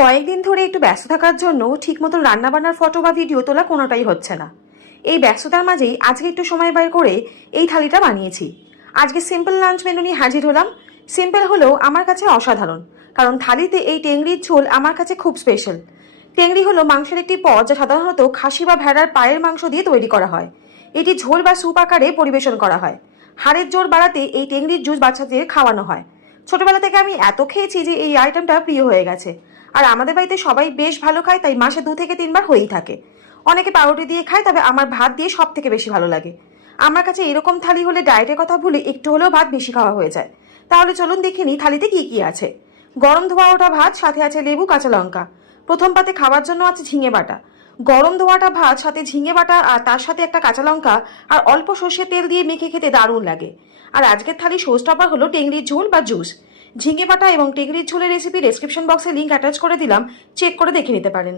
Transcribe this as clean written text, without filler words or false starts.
কয়েকদিন ধরে একটু ব্যস্ত থাকার জন্য ঠিকমতো রান্নাবান্নার ফটো বা ভিডিও তোলা কোনোটাই হচ্ছে না। এই ব্যস্ততার মাঝেই আজকে একটু সময় বের করে এই থালিটা বানিয়েছি। আজকে সিম্পল লাঞ্চ মেনু নিয়ে হাজির হলাম। সিম্পল হলেও আমার কাছে অসাধারণ, কারণ থালিতে এই টেংরির ঝোল আমার কাছে খুব স্পেশাল। টেংরি হলো মাংসের একটি পদ, যা সাধারণত খাসি বা ভেড়ার পায়ের মাংস দিয়ে তৈরি করা হয়। এটি ঝোল বা স্যুপ আকারে পরিবেশন করা হয়। হাড়ের জোর বাড়াতে এই টেংরির জুস বাচ্চাদের খাওয়ানো হয়। ছোটবেলা থেকে আমি এত খেয়েছি যে এই আইটেমটা প্রিয় হয়ে গেছে। আর আমাদের বাড়িতে সবাই বেশ ভালো খায়, তাই মাসে 2 থেকে 3 বার হয়েই থাকে। অনেকে পাউরুটি দিয়ে খায়, তবে আমার ভাত দিয়ে সব থেকে বেশি ভালো লাগে। আমার কাছে এরকম থালি হলে ডায়েটের কথা ভুলে একটু হলেও ভাত বেশি খাওয়া হয়ে যায়। তাহলে চলুন দেখে নিই থালিতে কি কি আছে। গরম ধোয়া ওঠা ভাত, সাথে আছে লেবু, কাঁচা লঙ্কা। প্রথম পাতে খাওয়ার জন্য আছে ঝিঙে বাটা। গরম ধোয়াটা ভাত, সাথে ঝিঙে বাটা, আর তার সাথে একটা কাঁচা লঙ্কা আর অল্প সর্ষের তেল দিয়ে মেখে খেতে দারুণ লাগে। আর আজকের থালি শো স্টপার হলো টেংরির ঝোল বা জুস। ঝিঙে বাটা এবং টেংরির ঝোলের রেসিপি ডেসক্রিপশন বক্সে লিংক অ্যাটাচ করে দিলাম, চেক করে দেখে নিতে পারেন।